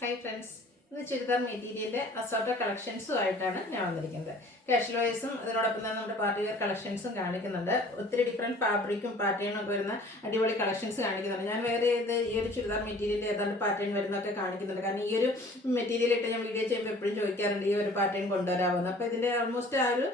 Hi friends. ഇന്ന് ചുരിദാർ മെറ്റീരിയലിന്റെ assorted കളക്ഷൻസുമായിട്ടാണ് ഞാൻ വന്നിരിക്കുന്നത്. കാഷ്വൽ വെയർസും അതിനോടൊപ്പം തന്നെ നമ്മുടെ പാർട്ടി വെയർ കളക്ഷൻസും കാണിക്കുന്നുണ്ട്. ഒത്തിരി ഡിഫറെന്റ് ഫാബ്രിക്കും പാറ്റേണും ഒക്കെ വരുന്ന അടിപൊളി കളക്ഷൻസ് കാണിക്കുന്നുണ്ട്. ഞാൻ വേറെ ഈ ഒരു ചുരിദാർ മെറ്റീരിയലിന്റെ ഏതാണ്ട് പാറ്റേൺ വരുന്നതൊക്കെ കാണിക്കുന്നുണ്ട്. കാരണം ഈ ഒരു മെറ്റീരിയൽ ഇട്ട് ഞാൻ വീഡിയോ ചെയ്യുമ്പോൾ എപ്പോഴും ചോദിക്കാറുണ്ട് ഈ ഒരു പാറ്റേൺ കൊണ്ടുവരാമെന്ന്. അപ്പോൾ ഇതിന്റെ ഓൾമോസ്റ്റ് ആ ഒരു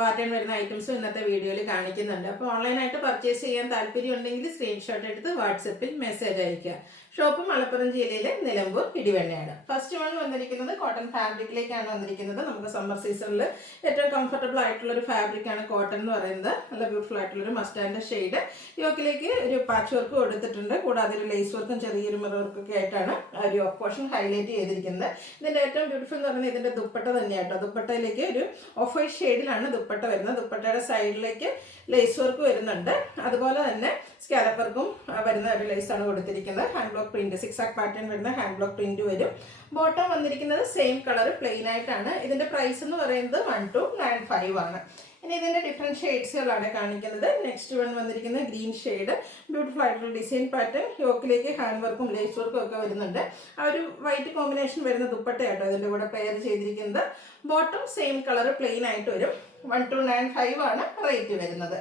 പാറ്റേൺ വരുന്ന ഐറ്റംസും ഇന്നത്തെ വീഡിയോയിൽ കാണിക്കുന്നുണ്ട്. അപ്പോൾ ഓൺലൈനായിട്ട് പർച്ചേസ് ചെയ്യാൻ താല്പര്യം ഉണ്ടെങ്കിൽ സ്ക്രീൻഷോട്ട് എടുത്ത് വാട്സപ്പിൽ മെസ്സേജ് അയയ്ക്കുക. ഷോപ്പ് മലപ്പുറം ജില്ലയിലെ നിലമ്പൂർ ഇടിവണ്ണയാണ്. ഫസ്റ്റ് വൺ വന്നിരിക്കുന്നത് കോട്ടൺ ഫാബ്രിക്കിലേക്കാണ് വന്നിരിക്കുന്നത്. നമുക്ക് സമ്മർ സീസണിൽ ഏറ്റവും കംഫർട്ടബിൾ ആയിട്ടുള്ള ഒരു ഫാബ്രിക്കാണ് കോട്ടൺ എന്ന് പറയുന്നത്. നല്ല ബ്യൂട്ടിഫുൾ ആയിട്ടുള്ള ഒരു മസ്റ്റാൻഡ് ഷെയ്ഡ്. യോക്കിലേക്ക് ഒരു പാച്ച് വർക്ക് കൊടുത്തിട്ടുണ്ട്. കൂടാതെ ഒരു ലേസ് വർക്കും ചെറിയൊരു മിറർ വർക്കൊക്കെ ആയിട്ടാണ് ഒരു പോർഷൻ ഹൈലൈറ്റ് ചെയ്തിരിക്കുന്നത്. ഇതിന്റെ ഏറ്റവും ബ്യൂട്ടിഫുൾ എന്ന് പറയുന്നത് ഇതിന്റെ ദുപ്പട്ട തന്നെയാട്ടോ. ദുപ്പട്ടയിലേക്ക് ഒരു ഓഫ് വൈറ്റ് ഷെയ്ഡിലാണ് ദുപ്പട്ട വരുന്നത്. ദുപ്പട്ടയുടെ സൈഡിലേക്ക് ലേസ് വർക്ക് വരുന്നുണ്ട്. അതുപോലെ തന്നെ സ്കാലപ്പ് വർക്കും വരുന്ന ഒരു ലേസാണ് കൊടുത്തിരിക്കുന്നത്. ഹാൻഡ് ബ്ലോക്ക് പ്രിന്റ് 6 പാറ്റേൺ വരുന്ന ഹാൻഡ് ബ്ലോക്ക് പ്രിന്റ് വരും. ബോട്ടം വന്നിരിക്കുന്നത് സെയിം കളർ പ്ലെയിൻ ആയിട്ടാണ്. ഇതിന്റെ പ്രൈസ് എന്ന് പറയുന്നത് 1295 ആണ്. ഇനി ഇതിന്റെ ഡിഫറെന്റ് ഷെയ്ഡ്സുകളാണ് കാണിക്കുന്നത്. നെക്സ്റ്റ് വൺ വന്നിരിക്കുന്നത് ഗ്രീൻ ഷെയ്ഡ്. ബ്യൂട്ടിഫുൾ ആയിട്ടുള്ള ഡിസൈൻ പാറ്റേൺ. യോക്കിലേക്ക് ഹാൻഡ് വർക്കും ലേസ് വർക്കും ഒക്കെ വരുന്നുണ്ട്. ആ ഒരു വൈറ്റ് കോമ്പിനേഷൻ വരുന്ന ദുപ്പട്ടയാട്ടോ ഇതിന്റെ കൂടെ പെയർ ചെയ്തിരിക്കുന്നത്. ബോട്ടം സെയിം കളർ പ്ലെയിൻ ആയിട്ട് വരും. 1295 ആണ് റേറ്റ് വരുന്നത്.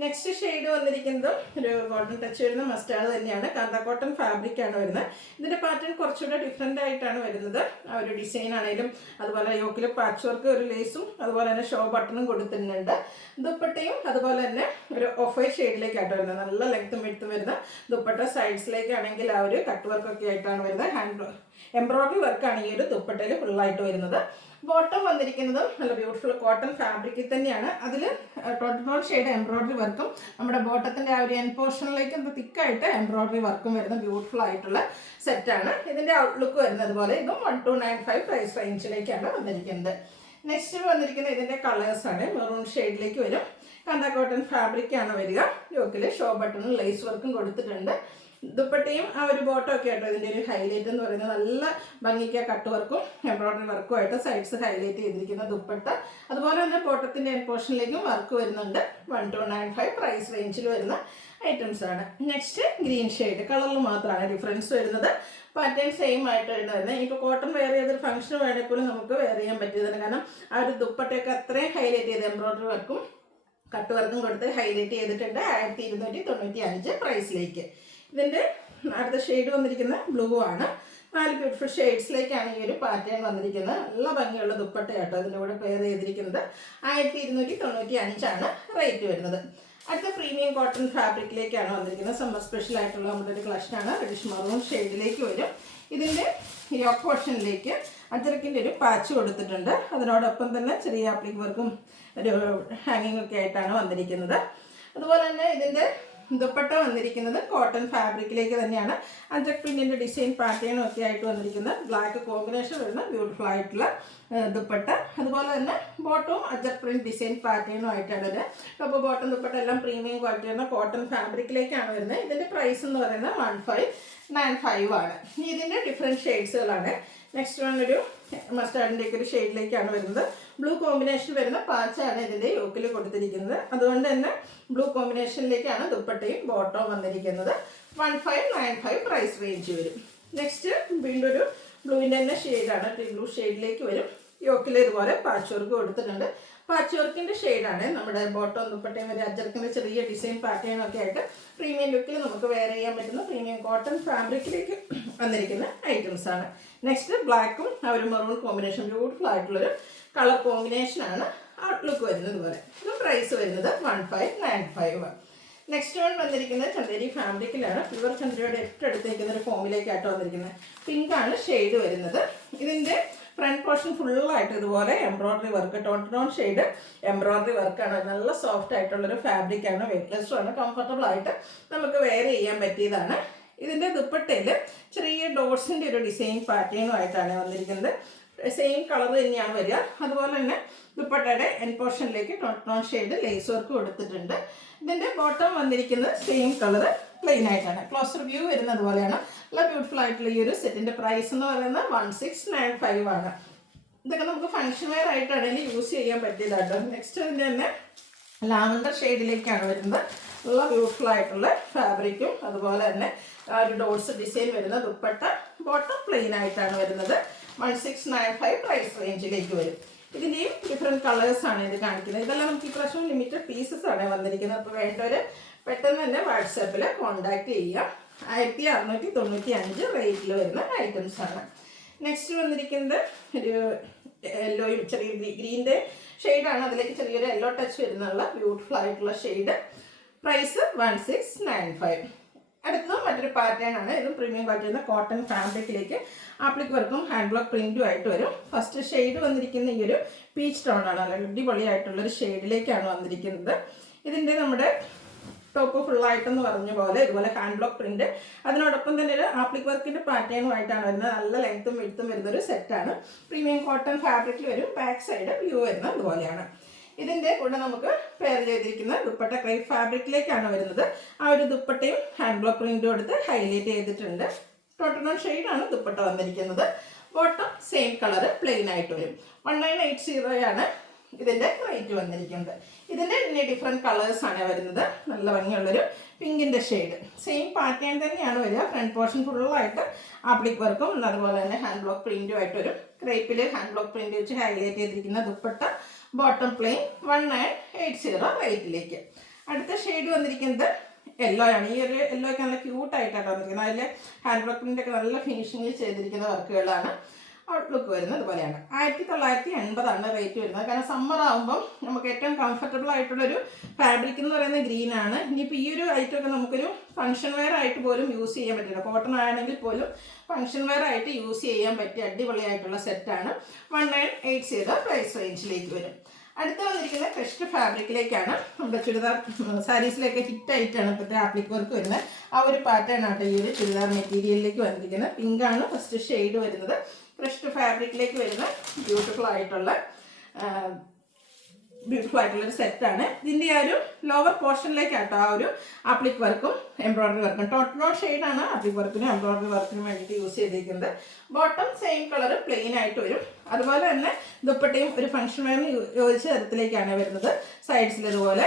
നെക്സ്റ്റ് ഷെയ്ഡ് വന്നിരിക്കുന്നത് ഒരു ഗോൾഡൻ ടച്ച് വരുന്ന മസ്റ്റാർഡ് തന്നെയാണ്. കാന്ത കോട്ടൺ ഫാബ്രിക് ആണ് വരുന്നത്. ഇതിന്റെ പാറ്റേൺ കുറച്ചുകൂടെ ഡിഫറെന്റ് ആയിട്ടാണ് വരുന്നത്. ആ ഒരു ഡിസൈൻ ആണെങ്കിലും അതുപോലെ യോക്കിൽ പാച്ച് വർക്ക് ഒരു ലേസും അതുപോലെ തന്നെ ഷോ ബട്ടണും കൊടുത്തിട്ടുണ്ട്. ദുപ്പട്ടയും അതുപോലെ തന്നെ ഒരു ഓഫ് വൈറ്റ് ഷെയ്ഡിലേക്കായിട്ട് വരുന്നത്. നല്ല ലെങ്ത്തും വെടുത്തും വരുന്ന ദുപ്പട്ട. സൈഡ്സിലേക്കാണെങ്കിൽ ആ ഒരു കട്ട് വർക്ക് ഒക്കെ ആയിട്ടാണ് വരുന്നത്. ഹാൻഡ് എംബ്രോയിഡറി വർക്കാണ് ഈ ഒരു ദുപ്പട്ടയിൽ ഫുള്ളായിട്ട് വരുന്നത്. ബോട്ടം വന്നിരിക്കുന്നത് നല്ല ബ്യൂട്ടിഫുൾ കോട്ടൺ ഫാബ്രിക്കിൽ തന്നെയാണ്. അതിൽ 24 ഷെയ്ഡ് എംബ്രോയിഡറി വർക്കും നമ്മുടെ ബോട്ടത്തിന്റെ ആ ഒരു എൻ പോർഷനിലേക്ക് തിക്കായിട്ട് എംബ്രോയിഡറി വർക്കും വരുന്ന ബ്യൂട്ടിഫുൾ ആയിട്ടുള്ള സെറ്റാണ്. ഇതിന്റെ ഔട്ട്ലുക്ക് വരുന്നത് പോലെ ഇതും 1295 പ്രൈസ് റേഞ്ചിലേക്കാണ് വന്നിരിക്കുന്നത്. നെക്സ്റ്റ് വന്നിരിക്കുന്നത് ഇതിന്റെ കളേഴ്സ് ആണ്. മെറൂൺ ഷെയ്ഡിലേക്ക് വരും. കാന്ത കോട്ടൺ ഫാബ്രിക് ആണ് വരിക. യോക്കില് ഷോ ബട്ടണും ലേസ് വർക്കും കൊടുത്തിട്ടുണ്ട്. ദുപ്പട്ടയും ആ ഒരു ബോട്ടം ഒക്കെ ആയിട്ടോ ഇതിൻ്റെ ഒരു ഹൈലൈറ്റ് എന്ന് പറയുന്നത്. നല്ല ഭംഗിക്ക് കട്ട് വർക്കും എംബ്രോയിഡറി വർക്കും ആയിട്ട് സൈഡ്സ് ഹൈലൈറ്റ് ചെയ്തിരിക്കുന്ന ദുപ്പട്ട. അതുപോലെ തന്നെ ബോട്ടത്തിന്റെ എൻ പോർഷനിലേക്കും വർക്ക് വരുന്നുണ്ട്. 1295 പ്രൈസ് റേഞ്ചിൽ വരുന്ന ഐറ്റംസ് ആണ്. Next green shade. കളറിൽ മാത്രമാണ് ഡിഫറൻസ് വരുന്നത്. പാറ്റേൺ സെയിം ആയിട്ട് വരുന്നത്. ഇപ്പോൾ കോട്ടൺ വെയർ ചെയ്തൊരു ഫംഗ്ഷൻ വേണമെങ്കിൽ പോലും നമുക്ക് വെയർ ചെയ്യാൻ പറ്റിയതാണ്. കാരണം ആ ഒരു ദുപ്പട്ടയൊക്കെ അത്രയും ഹൈലൈറ്റ് ചെയ്ത് എംബ്രോയിഡറി വർക്കും കട്ട് വർക്കും കൊടുത്ത് ഹൈലൈറ്റ് ചെയ്തിട്ടുണ്ട്. 1295 പ്രൈസിലേക്ക്. ഇതിന്റെ അടുത്ത ഷെയ്ഡ് വന്നിരിക്കുന്ന ബ്ലൂ ആണ്. 4 ബ്യൂട്ടിഫുൾ ഷെയ്ഡ്സിലേക്കാണ് ഈ ഒരു പാറ്റേൺ വന്നിരിക്കുന്നത്. നല്ല ഭംഗിയുള്ള ദുപ്പട്ടയാട്ടോ ഇതിൻ്റെ കൂടെ പെയർ ചെയ്തിരിക്കുന്നത്. 1295 ആണ് റേറ്റ് വരുന്നത്. അടുത്ത പ്രീമിയം കോട്ടൺ ഫാബ്രിക്കിലേക്കാണ് വന്നിരിക്കുന്നത്. സമ്മർ സ്പെഷ്യൽ ആയിട്ടുള്ള നമ്മുടെ ഒരു കളക്ഷനാണ്. റെഡിഷ് മറൂൺ ഷെയ്ഡിലേക്ക് വരും. ഇതിൻ്റെ യോക്ക് പോർഷനിലേക്ക് അജറക്കിൻ്റെ ഒരു പാച്ച് കൊടുത്തിട്ടുണ്ട്. അതിനോടൊപ്പം തന്നെ ചെറിയ ആപ്ലിക് വർക്കും ഒരു ഹാങ്ങിങ് ഒക്കെ ആയിട്ടാണ് വന്നിരിക്കുന്നത്. അതുപോലെ തന്നെ ഇതിൻ്റെ ദുപ്പട്ട വന്നിരിക്കുന്നത് കോട്ടൺ ഫാബ്രിക്കിലേക്ക് തന്നെയാണ്. അജറക് പ്രിന്റിന്റെ ഡിസൈൻ പാറ്റേണും ഒക്കെ ആയിട്ട് വന്നിരിക്കുന്നത്. ബ്ലാക്ക് കോമ്പിനേഷൻ വരുന്ന ബ്യൂട്ടിഫുൾ ആയിട്ടുള്ള ദുപ്പട്ട. അതുപോലെ തന്നെ ബോട്ടവും അജറക് പ്രിന്റ് ഡിസൈൻ പാറ്റേണും ആയിട്ടാണ് വരുന്നത്. അപ്പോൾ ബോട്ടം ദുപ്പട്ട എല്ലാം പ്രീമിയം ക്വാളിറ്റി വരുന്ന കോട്ടൺ ഫാബ്രിക്കിലേക്കാണ് വരുന്നത്. ഇതിന്റെ പ്രൈസ് എന്ന് പറയുന്നത് 1595 ആണ്. ഇതിന്റെ ഡിഫറെന്റ് ഷെയ്ഡ്സുകളാണ്. നെക്സ്റ്റ് വൺ ഒരു മസ്റ്റാർഡിൻ്റെ ഒക്കെ ഒരു ഷെയ്ഡിലേക്കാണ് വരുന്നത്. ബ്ലൂ കോമ്പിനേഷൻ വരുന്ന പാച്ചാണ് ഇതിൻ്റെ യോക്കിൽ കൊടുത്തിരിക്കുന്നത്. അതുകൊണ്ട് തന്നെ ബ്ലൂ കോമ്പിനേഷനിലേക്കാണ് ദുപ്പട്ടയും ബോട്ടവും വന്നിരിക്കുന്നത്. 1595 പ്രൈസ് റേഞ്ച് വരും. നെക്സ്റ്റ് വീണ്ടും ഒരു ബ്ലൂവിൻ്റെ തന്നെ ഷെയ്ഡാണ്. ബ്ലൂ ഷെയ്ഡിലേക്ക് വരും. യോക്കിൽ ഇതുപോലെ പാച്ച് വർക്ക് കൊടുത്തിട്ടുണ്ട്. പാച്ച് വർക്കിൻ്റെ ഷെയ്ഡാണ്. നമ്മുടെ ബോട്ടവും ദുപ്പട്ടയും വരെ അജർക്കിൻ്റെ ചെറിയ ഡിസൈൻ പാറ്റേണും ഒക്കെ ആയിട്ട് പ്രീമിയം ലുക്കിൽ നമുക്ക് വെയർ ചെയ്യാൻ പറ്റുന്ന പ്രീമിയം കോട്ടൺ ഫാബ്രിക്കിലേക്ക് വന്നിരിക്കുന്ന ഐറ്റംസ് ആണ്. നെക്സ്റ്റ് ബ്ലാക്കും ആ ഒരു മെറൂൺ കോമ്പിനേഷൻ ബ്യൂട്ടിഫുൾ ആയിട്ടുള്ളൊരു കളർ കോമ്പിനേഷനാണ് ഔട്ട്ലുക്ക് വരുന്നത്. ഇതുപോലെ പ്രൈസ് വരുന്നത് 1595. നെക്സ്റ്റ് വൺ വന്നിരിക്കുന്നത് ചന്ദേരി ഫാബ്രിക്കിലാണ്. പ്യുവർ ചന്ദ്രയുടെ ഏറ്റവും അടുത്തേക്കുന്ന ഒരു ഫോമിലേക്കായിട്ട് വന്നിരിക്കുന്നത്. പിങ്ക് ആണ് ഷെയ്ഡ് വരുന്നത്. ഇതിൻ്റെ ഫ്രണ്ട് പോർഷൻ ഫുള്ളായിട്ട് ഇതുപോലെ embroidery work, tone shade embroidery വർക്കാണ്. നല്ല സോഫ്റ്റ് ആയിട്ടുള്ളൊരു ഫാബ്രിക്കാണ്. വെയ്റ്റ്ലെസ്സും ആണ്. കംഫർട്ടബിൾ ആയിട്ട് നമുക്ക് വെയർ ചെയ്യാൻ പറ്റിയതാണ്. ഇതിൻ്റെ ദുപ്പട്ടയിൽ ചെറിയ ഡോട്ട്സിൻ്റെ ഒരു ഡിസൈൻ പാറ്റേണും ആയിട്ടാണ് വന്നിരിക്കുന്നത്. സെയിം കളർ തന്നെയാണ് വരിക. അതുപോലെ തന്നെ ദുപ്പട്ടയുടെ എൻ പോർഷനിലേക്ക് ടോൺ ഷെയ്ഡ് ലേസ് വർക്ക് കൊടുത്തിട്ടുണ്ട്. ഇതിൻ്റെ ബോട്ടം വന്നിരിക്കുന്നത് സെയിം കളർ പ്ലെയിൻ ആയിട്ടാണ്. ക്ലോസർ വ്യൂ വരുന്നത് പോലെയാണ്. നല്ല ബ്യൂട്ടിഫുൾ ആയിട്ടുള്ള ഈ ഒരു സെറ്റിൻ്റെ പ്രൈസ് എന്ന് പറയുന്നത് 1695 ആണ്. ഇതൊക്കെ നമുക്ക് ഫംഗ്ഷൻ വെയർ ആയിട്ടാണെങ്കിൽ യൂസ് ചെയ്യാൻ പറ്റിയതാട്ടോ. നെക്സ്റ്റ് ഇതിൻ്റെ തന്നെ ലാവൻഡർ ഷെയ്ഡിലേക്കാണ് വരുന്നത്. നല്ല ബ്യൂട്ടിഫുൾ ആയിട്ടുള്ള ഫാബ്രിക്കും അതുപോലെ തന്നെ ആ ഒരു ഡോട്ട്സ് ഡിസൈൻ വരുന്ന ദുപ്പട്ട. ബോട്ടം പ്ലെയിൻ ആയിട്ടാണ് വരുന്നത്. 1695 പ്രൈസ് റേഞ്ചിലേക്ക് വരും. ഇതിൻ്റെയും ഡിഫറെൻറ്റ് കളേഴ്സാണ് ഇത് കാണിക്കുന്നത്. ഇതെല്ലാം നമുക്ക് ഇപ്രാവശ്യം ലിമിറ്റഡ് പീസസ് ആണ് വന്നിരിക്കുന്നത്. അപ്പോൾ വേണ്ടവർ പെട്ടെന്ന് തന്നെ വാട്സാപ്പിൽ കോൺടാക്ട് ചെയ്യുക. 1695 റേറ്റിൽ വരുന്ന ഐറ്റംസ് ആണ്. നെക്സ്റ്റ് വന്നിരിക്കുന്നത് ഒരു യെല്ലോയും ചെറിയ ഗ്രീൻ്റെ ഷെയ്ഡാണ്. അതിലേക്ക് ചെറിയൊരു യെല്ലോ ടച്ച് വരുന്നുള്ള ബ്യൂട്ടിഫുൾ ആയിട്ടുള്ള ഷെയ്ഡ്. പ്രൈസ് 1695. അടുത്തതും മറ്റൊരു പാറ്റേൺ ആണ്. ഇതും പ്രീമിയം ക്വാളിറ്റി വരുന്ന കോട്ടൺ ഫാബ്രിക്കിലേക്ക് ആപ്ലിക് വർക്കും ഹാൻഡ് ബ്ലോക്ക് പ്രിന്റും ആയിട്ട് വരും. ഫസ്റ്റ് ഷെയ്ഡ് വന്നിരിക്കുന്ന ഈ ഒരു പീച്ച് ടോൺ ആണ്. അടിപൊളിയായിട്ടുള്ളൊരു ഷെയ്ഡിലേക്കാണ് വന്നിരിക്കുന്നത്. ഇതിൻ്റെ നമ്മുടെ ടോപ്പ് ഫുള്ളായിട്ടെന്ന് പറഞ്ഞ പോലെ ഇതുപോലെ ഹാൻഡ് ബ്ലോക്ക് പ്രിന്റ്, അതിനോടൊപ്പം തന്നെ ഒരു ആപ്ലിക് വർക്കിൻ്റെ പാറ്റേണുമായിട്ടാണ് വരുന്നത്. നല്ല ലെങ്ത്തും വിഡ്ത്തും വരുന്നൊരു സെറ്റാണ്. പ്രീമിയം കോട്ടൺ ഫാബ്രിക്കിൽ വരും. ബാക്ക് സൈഡ് വ്യൂ വരുന്നത് അതുപോലെയാണ്. ഇതിൻ്റെ കൂടെ നമുക്ക് പെയർ ചെയ്തിരിക്കുന്ന ദുപ്പട്ട ക്രേപ്പ് ഫാബ്രിക്കിലേക്കാണ് വരുന്നത്. ആ ഒരു ദുപ്പട്ടയും ഹാൻഡ് ബ്ലോക്ക് പ്രിന്റും എടുത്ത് ഹൈലൈറ്റ് ചെയ്തിട്ടുണ്ട്. ടോട്ടൺ ഷെയ്ഡാണ് ദുപ്പട്ട വന്നിരിക്കുന്നത്. ബോട്ടം സെയിം കളർ പ്ലെയിൻ ആയിട്ട് വരും. 1980 ആണ് ഇതിൻ്റെ റേറ്റ് വന്നിരിക്കുന്നത്. ഇതിൻ്റെ ഇനി ഡിഫറെൻറ്റ് കളേഴ്സാണ് വരുന്നത്. നല്ല ഭംഗിയുള്ളൊരു പിങ്കിൻ്റെ ഷെയ്ഡ്. സെയിം പാറ്റേൺ തന്നെയാണ് വരിക. ഫ്രണ്ട് പോർഷൻ ഫുള്ളായിട്ട് ആപ്ലിക് വർക്കും അതുപോലെ തന്നെ ഹാൻഡ് ബ്ലോക്ക് പ്രിന്റും ആയിട്ട് വരും. ക്രേപ്പിൽ ഹാൻഡ് ബ്ലോക്ക് പ്രിന്റ് വെച്ച് ഹൈലൈറ്റ് ചെയ്തിരിക്കുന്ന ദുപ്പട്ട ബോട്ടം പ്ലെയിൻ 1980 റേറ്റിലേക്ക്. അടുത്ത ഷെയ്ഡ് വന്നിരിക്കുന്നത് യെല്ലോ ആണ്. ഈ ഒരു യെല്ലോയ്ക്ക് നല്ല ക്യൂട്ടായിട്ടാണ് വന്നിരിക്കുന്നത്. അതിൽ ഹാൻഡ് ബ്ലോക്ക് പ്രിൻ്റൊക്കെ നല്ല ഫിനിഷിങ്ങിൽ ചെയ്തിരിക്കുന്ന വർക്കുകളാണ്. ഔട്ട്ലുക്ക് വരുന്നത് ഇതുപോലെയാണ്. 1980 റേറ്റ് വരുന്നത്. കാരണം സമ്മർ ആകുമ്പം നമുക്ക് ഏറ്റവും കംഫർട്ടബിൾ ആയിട്ടുള്ളൊരു ഫാബ്രിക് എന്ന് പറയുന്നത് ഗ്രീൻ ആണ്. ഇനിയിപ്പോൾ ഈ ഒരു ഐറ്റമൊക്കെ നമുക്കൊരു ഫംഗ്ഷൻ വെയർ ആയിട്ട് പോലും യൂസ് ചെയ്യാൻ പറ്റില്ല. കോട്ടൺ ആണെങ്കിൽ പോലും ഫംഗ്ഷൻ വെയർ ആയിട്ട് യൂസ് ചെയ്യാൻ പറ്റിയ അടിപൊളിയായിട്ടുള്ള സെറ്റാണ്. 1980 പ്രൈസ് റേഞ്ചിലേക്ക് വരും. അടുത്ത വന്നിരിക്കുന്നത് ക്രഷ്ഡ് ഫാബ്രിക്കിലേക്കാണ്. നമ്മുടെ ചുരിദാർ സാരീസിലേക്ക് ഹിറ്റായിട്ടാണ് ഇപ്പോഴത്തെ ആപ്ലിക് വർക്ക് വരുന്നത്. ആ ഒരു പാറ്റേൺ ആട്ടോ ഈ ഒരു ചുരിദാർ മെറ്റീരിയലിലേക്ക് വന്നിരിക്കുന്നത്. പിങ്കാണ് ഫസ്റ്റ് ഷെയ്ഡ് വരുന്നത്. ക്രഷ്ഡ് ഫാബ്രിക്കിലേക്ക് വരുന്ന ബ്യൂട്ടിഫുൾ ആയിട്ടുള്ള ഒരു സെറ്റാണ്. ഇതിൻ്റെ ആ ഒരു ലോവർ പോർഷനിലേക്കാട്ടോ ആ ഒരു ആപ്ലിക് വർക്കും എംബ്രോയ്ഡറി വർക്കും. ടോട്ടൽ ഷെയ്ഡാണ് ആപ്ലിക് വർക്കിനും എംബ്രോയ്ഡറി വർക്കിനും വേണ്ടിയിട്ട് യൂസ് ചെയ്തിരിക്കുന്നത്. ബോട്ടം സെയിം കളർ പ്ലെയിൻ ആയിട്ട് വരും. അതുപോലെ തന്നെ ദുപ്പട്ടയും ഒരു ഫംഗ്ഷൻ വെയറിന് യോജിച്ച തരത്തിലേക്കാണ് വരുന്നത്. സൈഡ്സിൽ ഇതുപോലെ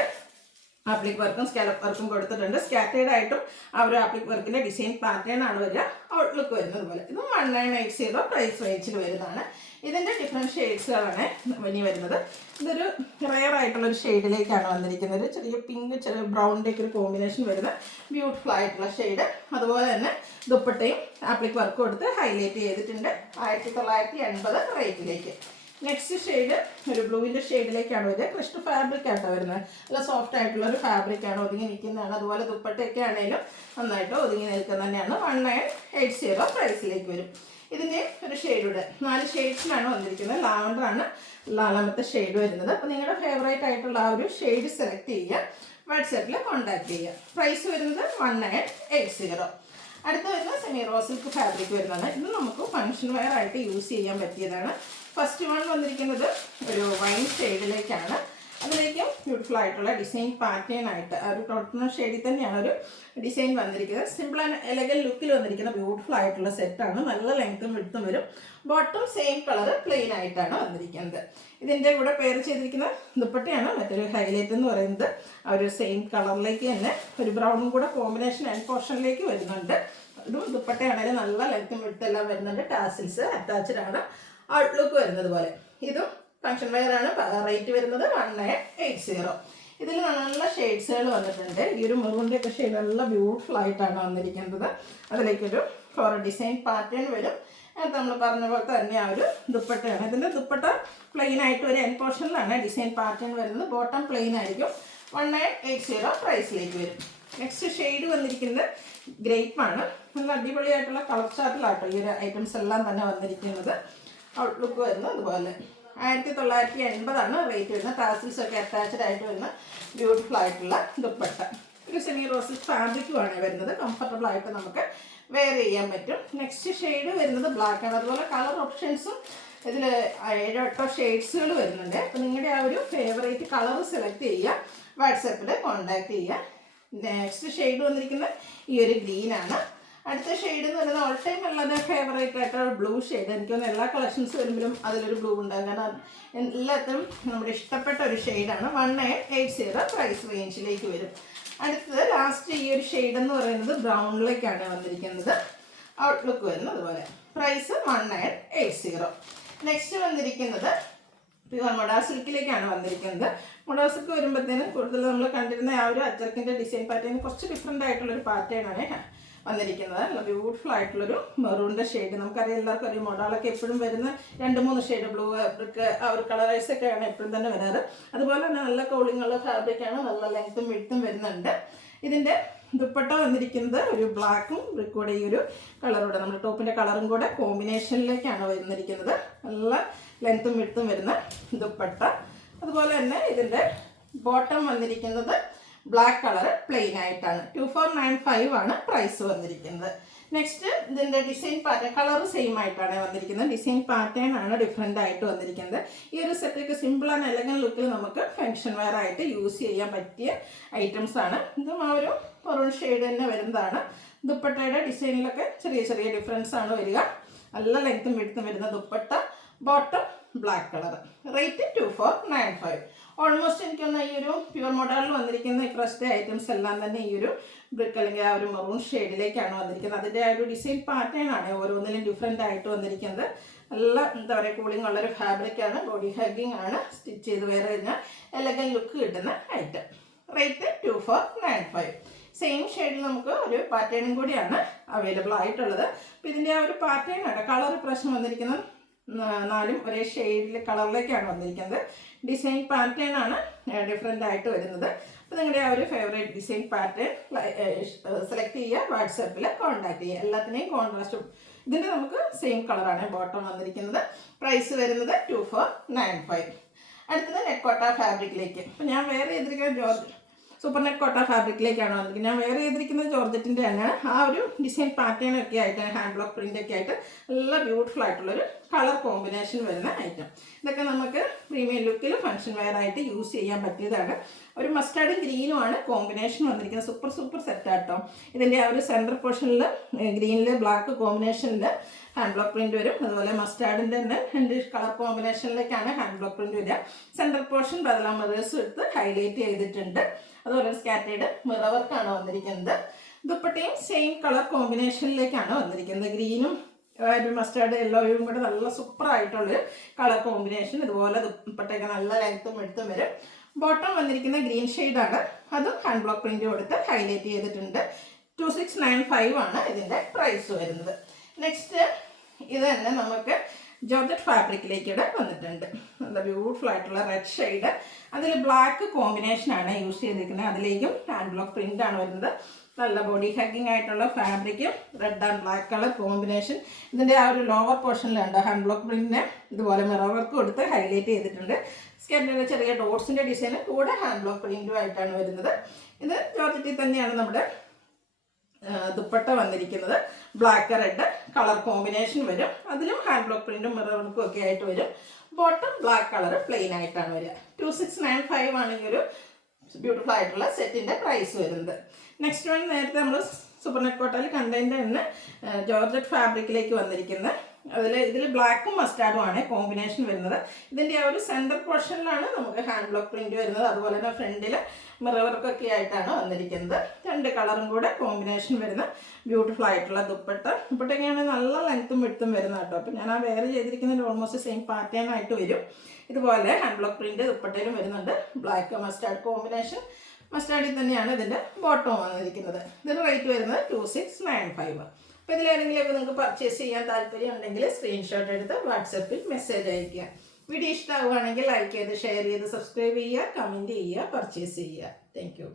ആപ്ലിക് വർക്കും സ്കാലപ്പ് വർക്കും കൊടുത്തിട്ടുണ്ട്. സ്കാറ്റേഡ് ആയിട്ടും ആ ഒരു ആപ്ലിക് വർക്കിൻ്റെ ഡിസൈൻ പാറ്റേൺ ആണ് വരിക. ഔട്ട്ലുക്ക് വരുന്നത് പോലെ. ഇതും 1980 പ്രൈസ് റേഞ്ചിൽ വരുന്നതാണ്. ഇതിൻ്റെ ഡിഫറെൻറ്റ് ഷെയ്ഡ്സുകളാണ് ഇനി വരുന്നത്. ഇതൊരു റെയർ ആയിട്ടുള്ളൊരു ഷെയ്ഡിലേക്കാണ് വന്നിരിക്കുന്നത്. ചെറിയ പിങ്ക് ചെറിയ ബ്രൗണിൻ്റെ ഒക്കെ ഒരു കോമ്പിനേഷൻ വരുന്ന ബ്യൂട്ടിഫുൾ ആയിട്ടുള്ള ഷെയ്ഡ്. അതുപോലെ തന്നെ ദുപ്പട്ടയും ആപ്ലിക് വർക്കും എടുത്ത് ഹൈലൈറ്റ് ചെയ്തിട്ടുണ്ട്. 1980 റേറ്റിലേക്ക്. നെക്സ്റ്റ് ഷെയ്ഡ് ഒരു ബ്ലൂവിൻ്റെ ഷെയ്ഡിലേക്കാണ് വരിക. ക്രഷ്ഡ് ഫാബ്രിക് ആയിട്ടാണ് വരുന്നത്. നല്ല സോഫ്റ്റ് ആയിട്ടുള്ള ഒരു ഫാബ്രിക്കാണ്. ഒതുങ്ങി നിൽക്കുന്നതാണ്. അതുപോലെ ദുപ്പട്ടയൊക്കെ ആണെങ്കിലും നന്നായിട്ട് ഒതുങ്ങി നിൽക്കുന്നത് തന്നെയാണ്. 1980 പ്രൈസിലേക്ക് വരും. ഇതിൻ്റെ ഒരു ഷെയ്ഡുണ്ട്. 4 ഷെയ്ഡ്സിലാണ് വന്നിരിക്കുന്നത്. ലാവൻഡർ ആണ് 4ാമത്തെ ഷെയ്ഡ് വരുന്നത്. അപ്പോൾ നിങ്ങളുടെ ഫേവറേറ്റ് ആയിട്ടുള്ള ആ ഒരു ഷെയ്ഡ് സെലക്ട് ചെയ്യുക. വാട്സാപ്പിൽ കോൺടാക്ട് ചെയ്യുക. പ്രൈസ് വരുന്നത് 1980. അടുത്ത വരുന്നത് സെമി റോ സിൽക്ക് ഫാബ്രിക് വരുന്നതാണ്. ഇത് നമുക്ക് ഫംഗ്ഷൻ വെയർ ആയിട്ട് യൂസ് ചെയ്യാൻ പറ്റിയതാണ്. ഫസ്റ്റ് വൺ വന്നിരിക്കുന്നത് ഒരു വൈൻ ഷെയ്ഡിലേക്കാണ്. അതിലേക്ക് ബ്യൂട്ടിഫുൾ ആയിട്ടുള്ള ഡിസൈൻ പാറ്റേൺ ആയിട്ട് ആ ഒരു ടോട്ടൺ ഷെയ്ഡിൽ തന്നെയാണ് ഒരു ഡിസൈൻ വന്നിരിക്കുന്നത്. സിമ്പിൾ ആൻഡ് എലഗൻ ലുക്കിൽ വന്നിരിക്കുന്ന ബ്യൂട്ടിഫുൾ ആയിട്ടുള്ള സെറ്റാണ്. നല്ല ലെങ്ത്തും വിഡ്ത്തും വരും. ബോട്ടം സെയിം കളർ പ്ലെയിൻ ആയിട്ടാണ് വന്നിരിക്കുന്നത്. ഇതിൻ്റെ കൂടെ പെയർ ചെയ്തിരിക്കുന്ന ദുപ്പട്ടയാണ് മറ്റൊരു ഹൈലൈറ്റ് എന്ന് പറയുന്നത്. ആ ഒരു സെയിം കളറിലേക്ക് തന്നെ ഒരു ബ്രൗണും കൂടെ കോമ്പിനേഷൻ എൻഡ് പോർഷനിലേക്ക് വരുന്നുണ്ട്. ഇതും ദുപ്പട്ടയാണെങ്കിലും നല്ല ലെങ്ത്തും വിഡ്ത്തും എല്ലാം വരുന്നുണ്ട്. ടാസിൽസ് അറ്റാച്ച്ഡ് ആണ്. ഔട്ട്ലുക്ക് വരുന്നത് പോലെ. ഇതും ഫംഗ്ഷൻ വെയർ ആണ്. റേറ്റ് വരുന്നത് 1980. ഇതിൽ നല്ല ഷെയ്ഡ്സുകൾ വന്നിട്ടുണ്ട്. ഈ ഒരു മെറൂണിൻ്റെ ഒക്കെ ഷെയ്ഡ് നല്ല ബ്യൂട്ടിഫുൾ ആയിട്ടാണ് വന്നിരിക്കുന്നത്. അതിലേക്കൊരു ഫ്ലോറൽ ഡിസൈൻ പാറ്റേൺ വരും. അത് നമ്മൾ പറഞ്ഞ പോലത്തെ തന്നെ ആ ഒരു ദുപ്പട്ടയാണ്. ഇതിൻ്റെ ദുപ്പട്ട പ്ലെയിൻ ആയിട്ട് ഒരു എൻ പോർഷനിലാണ് ഡിസൈൻ പാറ്റേൺ വരുന്നത്. ബോട്ടം പ്ലെയിൻ ആയിരിക്കും. 1980 പ്രൈസിലേക്ക് വരും. നെക്സ്റ്റ് ഷെയ്ഡ് വന്നിരിക്കുന്നത് ഗ്രേപ്പാണ്. നല്ല അടിപൊളിയായിട്ടുള്ള കളർ ചാർട്ടിലാട്ടോ ഈ ഒരു ഐറ്റംസ് എല്ലാം തന്നെ വന്നിരിക്കുന്നത്. ഔട്ട്ലുക്ക് വരുന്നത് അതുപോലെ. 1980 റേറ്റ് വരുന്നത്. ടാസിൽസ് ഒക്കെ അറ്റാച്ച്ഡ് ആയിട്ട് വരുന്ന ബ്യൂട്ടിഫുൾ ആയിട്ടുള്ള ദുപ്പട്ട. ഒരു സെമി റോസിൽ ഫാബ്രിക്കുമാണ് വരുന്നത്. കംഫർട്ടബിൾ ആയിട്ട് നമുക്ക് വെയർ ചെയ്യാൻ പറ്റും. നെക്സ്റ്റ് ഷെയ്ഡ് വരുന്നത് ബ്ലാക്ക് ആണ്. അതുപോലെ കളർ ഓപ്ഷൻസും ഇതിൽ 7-8 ഷെയ്ഡ്സുകൾ വരുന്നുണ്ട്. അപ്പോൾ നിങ്ങളുടെ ആ ഒരു ഫേവറേറ്റ് കളർ സെലക്ട് ചെയ്യുക. വാട്സാപ്പിൽ കോൺടാക്ട് ചെയ്യുക. നെക്സ്റ്റ് ഷെയ്ഡ് വന്നിരിക്കുന്നത് ഈ ഒരു ഗ്രീനാണ്. അടുത്ത ഷെയ്ഡ് എന്ന് പറയുന്നത് ഓൾ ടൈം ഉള്ളത് ഫേവറേറ്റ് ആയിട്ടുള്ള ബ്ലൂ ഷെയ്ഡ്. എനിക്കൊന്ന് എല്ലാ കളക്ഷൻസ് വരുമ്പോഴും അതിലൊരു ബ്ലൂ ഉണ്ടാകും. കാരണം എല്ലാത്തിനും നമ്മുടെ ഇഷ്ടപ്പെട്ട ഒരു ഷെയ്ഡാണ്. 1980 പ്രൈസ് റേഞ്ചിലേക്ക് വരും. അടുത്തത് ലാസ്റ്റ് ഈ ഒരു ഷെയ്ഡ് എന്ന് പറയുന്നത് ബ്രൗണിലേക്കാണ് വന്നിരിക്കുന്നത്. ഔട്ട്ലുക്ക് വരുന്നത് അതുപോലെ. പ്രൈസ് 1980. നെക്സ്റ്റ് വന്നിരിക്കുന്നത് പ്യുവർ മൊഡാൾ സിൽക്കിലേക്കാണ് വന്നിരിക്കുന്നത്. മൊഡാൾ സിൽക്ക് വരുമ്പോഴത്തേനും കൂടുതൽ നമ്മൾ കണ്ടിരുന്ന ആ ഒരു അച്ചർക്കിൻ്റെ ഡിസൈൻ പാറ്റേൺ കുറച്ച് ഡിഫറെൻ്റ് ആയിട്ടുള്ളൊരു പാറ്റേൺ ആണ് വന്നിരിക്കുന്നത്. നല്ല ബ്യൂട്ടിഫുൾ ആയിട്ടുള്ളൊരു മെറൂണിൻ്റെ ഷെയ്ഡ്. നമുക്കറിയാം എല്ലാവർക്കും അറിയാം മൊഡാളൊക്കെ എപ്പോഴും വരുന്ന 2-3 ഷെയ്ഡ് ബ്ലൂ ബ്രിക്ക് ആ ഒരു കളറൈസൊക്കെയാണ് എപ്പോഴും തന്നെ വരാറ്. അതുപോലെ തന്നെ നല്ല കൂളിംഗ് ഉള്ള ഫാബ്രിക്കാണ്, നല്ല ലെങ്ത്തും വിഡ്ത്തും വരുന്നുണ്ട്. ഇതിൻ്റെ ദുപ്പട്ട വന്നിരിക്കുന്നത് ഒരു ബ്ലാക്കും ബ്രിക്കൂടെ ഈ ഒരു കളറൂടെ നമ്മുടെ ടോപ്പിൻ്റെ കളറും കൂടെ കോമ്പിനേഷനിലേക്കാണ് വന്നിരിക്കുന്നത്. നല്ല ലെങ്ത്തും വിഡ്ത്തും വരുന്ന ദുപ്പട്ട. അതുപോലെ തന്നെ ഇതിൻ്റെ ബോട്ടം വന്നിരിക്കുന്നത് ബ്ലാക്ക് കളർ പ്ലെയിൻ ആയിട്ടാണ്. 2495 ആണ് പ്രൈസ് വന്നിരിക്കുന്നത്. നെക്സ്റ്റ് ഇതിൻ്റെ ഡിസൈൻ പാറ്റേൺ കളർ സെയിം ആയിട്ടാണ് വന്നിരിക്കുന്നത്. ഡിസൈൻ പാറ്റേൺ ആണ് ഡിഫറെൻ്റ് ആയിട്ട് വന്നിരിക്കുന്നത്. ഈ ഒരു സെറ്റൊക്കെ സിമ്പിൾ ആൻഡ് എലഗന്റ് ലുക്കിൽ നമുക്ക് ഫംഗ്ഷൻ വെയർ ആയിട്ട് യൂസ് ചെയ്യാൻ പറ്റിയ ഐറ്റംസ് ആണ്. ഇതും ആ ഒരു മെറൂൺ ഷെയ്ഡ് തന്നെ വരുന്നതാണ്. ദുപ്പട്ടയുടെ ഡിസൈനിലൊക്കെ ചെറിയ ചെറിയ ഡിഫറൻസ് ആണ് വരിക. നല്ല ലെങ്ത്തും വിഡ്ത്തും വരുന്ന dupatta. Bottom black colour. Rate 2495. Almost എനിക്കൊന്ന് ഈ ഒരു പ്യുവർ മോഡലിൽ വന്നിരിക്കുന്ന ഈ ഫസ്റ്റ് ഐറ്റംസ് എല്ലാം തന്നെ ഈ ഒരു ബ്രിക്ക് അല്ലെങ്കിൽ ആ ഒരു മെറൂൺ ഷെയ്ഡിലേക്കാണ് വന്നിരിക്കുന്നത്. അതിൻ്റെ ആ ഒരു ഡിസൈൻ പാറ്റേൺ ആണ് ഓരോന്നിലും ഡിഫറെൻ്റ് ആയിട്ട് വന്നിരിക്കുന്നത്. നല്ല എന്താ പറയുക കൂളിംഗ് ഉള്ളൊരു ഫാബ്രിക്കാണ്. ബോഡി ഹഗ്ഗിങ് ആണ്. സ്റ്റിച്ച് ചെയ്ത് വേറെ കഴിഞ്ഞാൽ എലഗൻ ലുക്ക് കിട്ടുന്ന ഐറ്റം. റേറ്റ് 2495. സെയിം ഷെയ്ഡിൽ നമുക്ക് ഒരു പാറ്റേണും കൂടിയാണ് അവൈലബിൾ ആയിട്ടുള്ളത്. അപ്പോൾ ഇതിൻ്റെ ആ ഒരു പാറ്റേൺ ആണ് കളർ പ്രശ്നം വന്നിരിക്കുന്നത്. 4 ഒരേ ഷെയ്ഡിൽ കളറിലേക്കാണ് വന്നിരിക്കുന്നത്. ഡിസൈൻ പാറ്റേൺ ആണ് ഡിഫറെൻ്റ് ആയിട്ട് വരുന്നത്. അപ്പോൾ നിങ്ങളുടെ ആ ഒരു ഫേവറേറ്റ് ഡിസൈൻ പാറ്റേൺ സെലക്ട് ചെയ്യുക, വാട്സാപ്പിൽ കോൺടാക്ട് ചെയ്യുക. എല്ലാത്തിനെയും കോൺട്രാസ്റ്റ് ഇതിൻ്റെ നമുക്ക് സെയിം കളറാണ് ബോട്ടം വന്നിരിക്കുന്നത്. പ്രൈസ് വരുന്നത് 2495. അടുത്തത് നെറ്റ് കോട്ട ഫാബ്രിക്കിലേക്ക്. അപ്പോൾ ഞാൻ വേറെ ചെയ്തിരിക്കുന്ന സൂപ്പർ നെറ്റ് കോട്ട ഫാബ്രിക്കിലേക്കാണ് വന്നിരിക്കുന്നത്. ഞാൻ വേറെ ചെയ്തിരിക്കുന്നത് ജോർജറ്റിൻ്റെ തന്നെയാണ്. ആ ഒരു ഡിസൈൻ പാറ്റേണൊക്കെ ആയിട്ട് ഹാൻഡ് ബ്ലോക്ക് പ്രിൻ്റൊക്കെ ആയിട്ട് നല്ല ബ്യൂട്ടിഫുൾ ആയിട്ടുള്ളൊരു കളർ കോമ്പിനേഷൻ വരുന്ന ഐറ്റം. ഇതൊക്കെ നമുക്ക് പ്രീമിയം ലുക്കിൽ ഫംഗ്ഷൻ വെയർ ആയിട്ട് യൂസ് ചെയ്യാൻ പറ്റിയതാണ്. ഒരു മസ്റ്റാർഡ് ഗ്രീനുമാണ് കോമ്പിനേഷൻ വന്നിരിക്കുന്നത്. സൂപ്പർ സെറ്റാട്ടോ. ഇതിൻ്റെ ആ ഒരു സെൻറ്റർ പോർഷനിൽ ഗ്രീനിൽ ബ്ലാക്ക് കോമ്പിനേഷനിൽ ഹാൻഡ് ബ്ലോക്ക് പ്രിന്റ് വരും. അതുപോലെ മസ്റ്റാർഡിൻ്റെ തന്നെ 2 കളർ കോമ്പിനേഷനിലേക്കാണ് ഹാൻഡ് ബ്ലോക്ക് പ്രിന്റ് വരിക. സെൻറ്റർ പോർഷൻ ബദലാം മിറേഴ്സ് എടുത്ത് ഹൈലൈറ്റ് ചെയ്തിട്ടുണ്ട്. അതുപോലെ സ്കാറ്റേഡ് മിറർ വർക്കാണ് വന്നിരിക്കുന്നത്. ദുപ്പട്ടയും സെയിം കളർ കോമ്പിനേഷനിലേക്കാണ് വന്നിരിക്കുന്നത്. ഗ്രീനും ഒരു മസ്റ്റാർഡ് യെല്ലോയും കൂടെ നല്ല സൂപ്പർ ആയിട്ടുള്ളൊരു കളർ കോമ്പിനേഷൻ. ഇതുപോലെ ദുപ്പട്ടയൊക്കെ നല്ല ലെങ്ത്തും എടുത്തും വരും. ബോട്ടം വന്നിരിക്കുന്ന ഗ്രീൻ ഷെയ്ഡാണ്. അതും ഹാൻഡ് ബ്ലോക്ക് പ്രിന്റ് കൊടുത്ത് ഹൈലൈറ്റ് ചെയ്തിട്ടുണ്ട്. 2695 ആണ് ഇതിൻ്റെ പ്രൈസ് വരുന്നത്. നെക്സ്റ്റ് ഇത് തന്നെ നമുക്ക് ജോർജറ്റ് ഫാബ്രിക്കിലേക്കൂടെ വന്നിട്ടുണ്ട്. നല്ല ബ്യൂട്ടിഫുൾ ആയിട്ടുള്ള റെഡ് ഷെയ്ഡ്. അതിൽ ബ്ലാക്ക് കോമ്പിനേഷനാണ് യൂസ് ചെയ്തിരിക്കുന്നത്. അതിലേക്കും ഹാൻഡ് ബ്ലോക്ക് പ്രിൻ്റ് ആണ് വരുന്നത്. നല്ല ബോഡി ഹഗ്ഗിങ് ആയിട്ടുള്ള ഫാബ്രിക്കും red and black colour combination. ഇതിൻ്റെ ആ ഒരു ലോവർ പോർഷനിലുണ്ട് ഹാൻഡ് ബ്ലോക്ക് പ്രിൻറ്റിന് ഇതുപോലെ മിറർ വർക്ക് കൊടുത്ത് ഹൈലൈറ്റ് ചെയ്തിട്ടുണ്ട്. സ്കാറ്ററിൻ്റെ ചെറിയ ഡോട്ട്സിൻ്റെ ഡിസൈന് കൂടെ ഹാൻഡ് ബ്ലോക്ക് പ്രിൻറ്റുമായിട്ടാണ് വരുന്നത്. ഇത് ജോർജറ്റിൽ തന്നെയാണ് നമ്മുടെ ദുപ്പട്ട വന്നിരിക്കുന്നത്. ബ്ലാക്ക് റെഡ് കളർ കോമ്പിനേഷൻ വരും. അതിലും ഹാൻഡ് ബ്ലോക്ക് പ്രിന്റും മിറർ വർക്കും ഒക്കെ ആയിട്ട് വരും. ബോട്ടം ബ്ലാക്ക് കളർ പ്ലെയിൻ ആയിട്ടാണ് വരിക. 2695 ആണ് ഈ ഒരു ബ്യൂട്ടിഫുൾ ആയിട്ടുള്ള സെറ്റിൻ്റെ പ്രൈസ് വരുന്നത്. നെക്സ്റ്റ് വൺ നേരത്തെ നമ്മൾ സൂപ്പർ നെറ്റ് കോട്ടയിൽ കണ്ടതിൻ്റെ തന്നെ ജോർജറ്റ് ഫാബ്രിക്കിലേക്ക് വന്നിരിക്കുന്നത്. ഇതിൽ ബ്ലാക്കും മസ്റ്റാർഡും ആണ് കോമ്പിനേഷൻ വരുന്നത്. ഇതിൻ്റെ ആ ഒരു സെൻറ്റർ പോർഷനിലാണ് നമുക്ക് ഹാൻഡ് ബ്ലോക്ക് പ്രിന്റ് വരുന്നത്. അതുപോലെ തന്നെ ഫ്രണ്ടിൽ മിറർ വർക്കൊക്കെ ആയിട്ടാണ് വന്നിരിക്കുന്നത്. 2 കളറും കൂടെ കോമ്പിനേഷൻ വരുന്ന ബ്യൂട്ടിഫുൾ ആയിട്ടുള്ള ദുപ്പട്ടയൊക്കെയാണ് നല്ല ലെങ്ത്തും വിഡ്ത്തും വരുന്ന കേട്ടോ. അപ്പോൾ ഞാൻ ആ വേറെ ചെയ്തിരിക്കുന്നതിൽ ഓൾമോസ്റ്റ് സെയിം പാറ്റേൺ ആയിട്ട് വരും. ഇതുപോലെ ഹാൻഡ് ബ്ലോക്ക് പ്രിന്റ് ദുപ്പട്ടയിലും വരുന്നുണ്ട്. Black mustard combination. മസ്റ്റാർഡിൽ തന്നെയാണ് ഇതിൻ്റെ ബോട്ടം വന്നിരിക്കുന്നത്. ഇതിൻ്റെ റേറ്റ് വരുന്നത് 2695. അപ്പോൾ ഇതിലേതെങ്കിലുമൊക്കെ നിങ്ങൾക്ക് പർച്ചേസ് ചെയ്യാൻ താല്പര്യം ഉണ്ടെങ്കിൽ സ്ക്രീൻഷോട്ട് എടുത്ത് വാട്സപ്പിൽ മെസ്സേജ് അയയ്ക്കുക. വീഡിയോ ഇഷ്ടമാവുകയാണെങ്കിൽ ലൈക്ക് ചെയ്ത് ഷെയർ ചെയ്ത് സബ്സ്ക്രൈബ് ചെയ്യുക, കമൻറ്റ് ചെയ്യുക, പർച്ചേസ് ചെയ്യുക. Thank you.